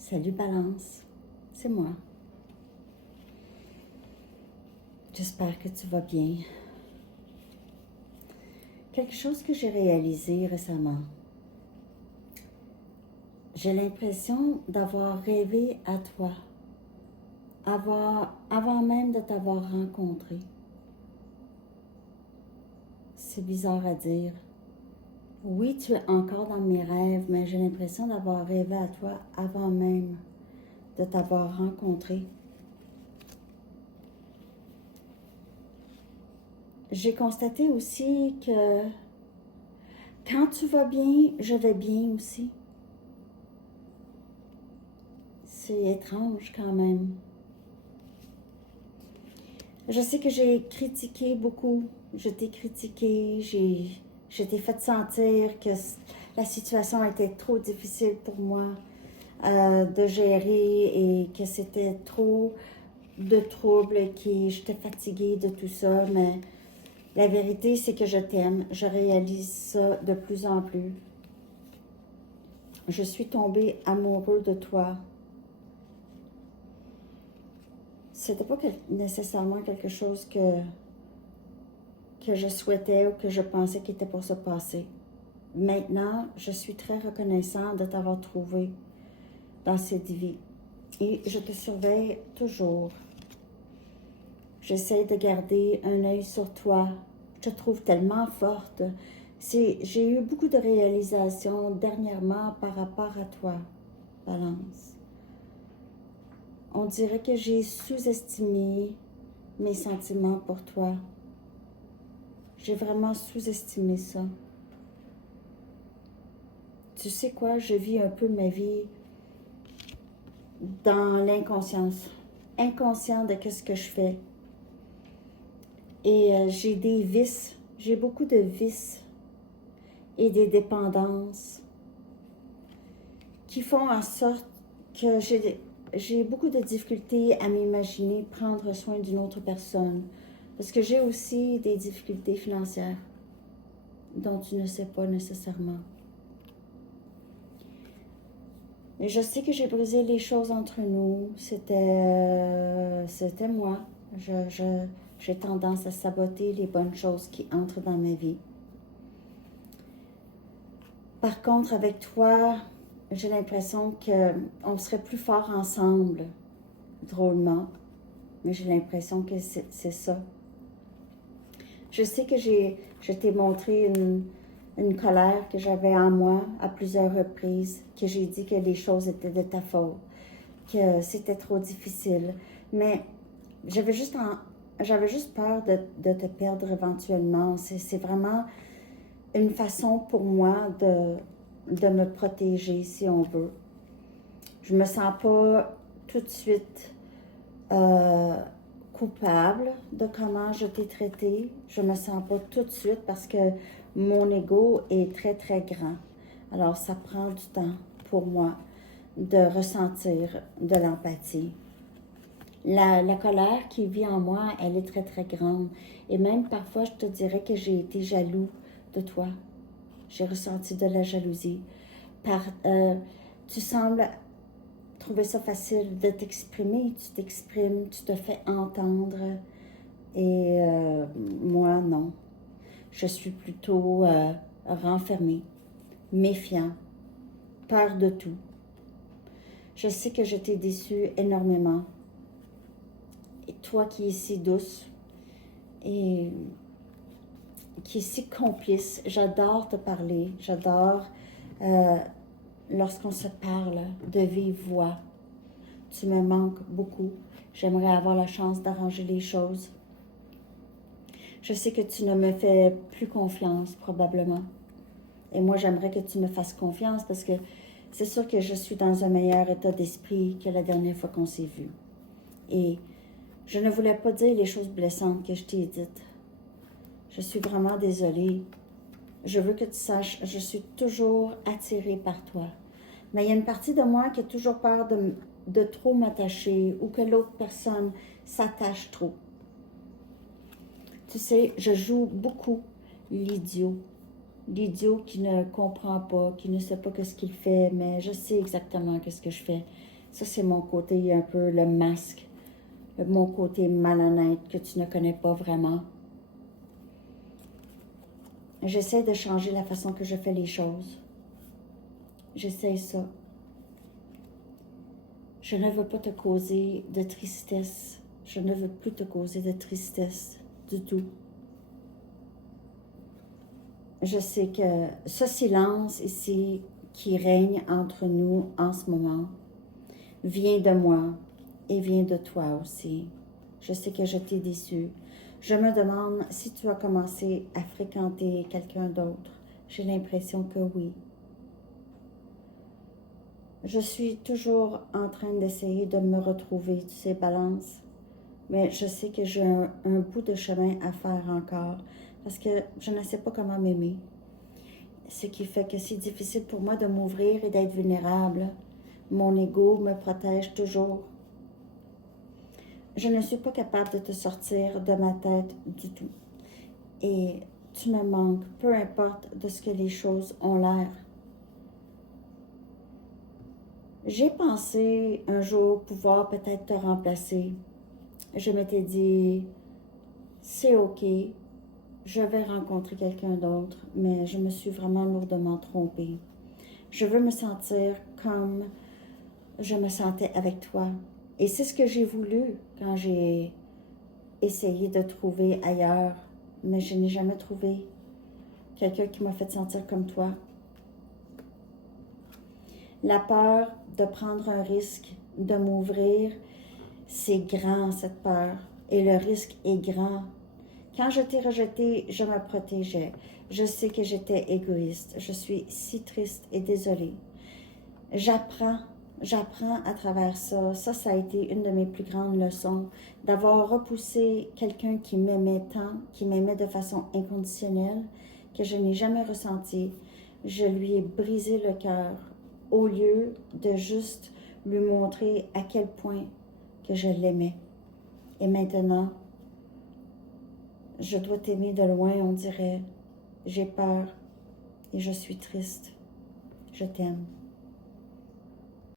Salut Balance, c'est moi. J'espère que tu vas bien. Quelque chose que j'ai réalisé récemment. J'ai l'impression d'avoir rêvé à toi, avant même de t'avoir rencontré. C'est bizarre à dire. Oui, tu es encore dans mes rêves, mais j'ai l'impression d'avoir rêvé à toi avant même de t'avoir rencontré. J'ai constaté aussi que quand tu vas bien, je vais bien aussi. C'est étrange quand même. Je sais que j'ai critiqué beaucoup. Je t'ai critiqué, je t'ai fait sentir que la situation était trop difficile pour moi de gérer et que c'était trop de troubles et que j'étais fatiguée de tout ça. Mais la vérité, c'est que je t'aime. Je réalise ça de plus en plus. Je suis tombée amoureux de toi. C'était pas nécessairement quelque chose que je souhaitais ou que je pensais qu'il était pour se passer. Maintenant, je suis très reconnaissante de t'avoir trouvé dans cette vie. Et je te surveille toujours. J'essaie de garder un œil sur toi. Je te trouve tellement forte. J'ai eu beaucoup de réalisations dernièrement par rapport à toi, Balance. On dirait que j'ai sous-estimé mes sentiments pour toi. J'ai vraiment sous-estimé ça. Tu sais quoi, je vis un peu ma vie dans l'inconscience. Inconscient de ce que je fais. Et j'ai des vices. J'ai beaucoup de vices et des dépendances qui font en sorte que j'ai beaucoup de difficultés à m'imaginer prendre soin d'une autre personne. Parce que j'ai aussi des difficultés financières dont tu ne sais pas nécessairement. Et je sais que j'ai brisé les choses entre nous. C'était moi. J'ai tendance à saboter les bonnes choses qui entrent dans ma vie. Par contre, avec toi, j'ai l'impression qu'on serait plus fort ensemble, drôlement. Mais j'ai l'impression que c'est ça. Je sais que je t'ai montré une colère que j'avais en moi à plusieurs reprises, que j'ai dit que les choses étaient de ta faute, que c'était trop difficile. Mais j'avais juste peur de te perdre éventuellement. C'est vraiment une façon pour moi de me protéger, si on veut. Je me sens pas tout de suite coupable de comment je t'ai traité. Je me sens pas tout de suite parce que mon ego est très, très grand. Alors, ça prend du temps pour moi de ressentir de l'empathie. La colère qui vit en moi, elle est très, très grande. Et même parfois, je te dirais que j'ai été jaloux de toi. J'ai ressenti de la jalousie. Tu sembles trouver ça facile de t'exprimer. Tu t'exprimes, tu te fais entendre. Et moi, non. Je suis plutôt renfermée, méfiant, peur de tout. Je sais que je t'ai déçue énormément. Et toi qui es si douce et qui est si complice, j'adore te parler, j'adore lorsqu'on se parle de vive voix. Tu me manques beaucoup. J'aimerais avoir la chance d'arranger les choses. Je sais que tu ne me fais plus confiance, probablement. Et moi, j'aimerais que tu me fasses confiance parce que c'est sûr que je suis dans un meilleur état d'esprit que la dernière fois qu'on s'est vu. Et je ne voulais pas dire les choses blessantes que je t'ai dites. Je suis vraiment désolée. Je veux que tu saches, je suis toujours attirée par toi. Mais il y a une partie de moi qui a toujours peur de trop m'attacher ou que l'autre personne s'attache trop. Tu sais, je joue beaucoup l'idiot l'idiot qui ne comprend pas, qui ne sait pas ce qu'il fait, mais je sais exactement ce que je fais. Ça, c'est mon côté un peu le masque, mon côté malhonnête que tu ne connais pas vraiment. J'essaie de changer la façon que je fais les choses. J'essaie ça. Je ne veux pas te causer de tristesse. Je ne veux plus te causer de tristesse du tout. Je sais que ce silence ici qui règne entre nous en ce moment vient de moi et vient de toi aussi. Je sais que je t'ai déçu. Je me demande si tu as commencé à fréquenter quelqu'un d'autre. J'ai l'impression que oui. Je suis toujours en train d'essayer de me retrouver, tu sais, Balance. Mais je sais que j'ai un bout de chemin à faire encore parce que je ne sais pas comment m'aimer. Ce qui fait que c'est difficile pour moi de m'ouvrir et d'être vulnérable. Mon ego me protège toujours. Je ne suis pas capable de te sortir de ma tête du tout. Et tu me manques, peu importe de ce que les choses ont l'air. J'ai pensé un jour pouvoir peut-être te remplacer. Je m'étais dit, c'est ok, je vais rencontrer quelqu'un d'autre, mais je me suis vraiment lourdement trompée. Je veux me sentir comme je me sentais avec toi. Et c'est ce que j'ai voulu quand j'ai essayé de trouver ailleurs, mais je n'ai jamais trouvé quelqu'un qui m'a fait sentir comme toi. La peur de prendre un risque, de m'ouvrir, c'est grand cette peur. Et le risque est grand. Quand je t'ai rejeté, je me protégeais. Je sais que j'étais égoïste. Je suis si triste et désolée. J'apprends à travers ça. Ça a été une de mes plus grandes leçons, d'avoir repoussé quelqu'un qui m'aimait tant, qui m'aimait de façon inconditionnelle, que je n'ai jamais ressenti. Je lui ai brisé le cœur au lieu de juste lui montrer à quel point que je l'aimais. Et maintenant, je dois t'aimer de loin, on dirait. J'ai peur et je suis triste. Je t'aime.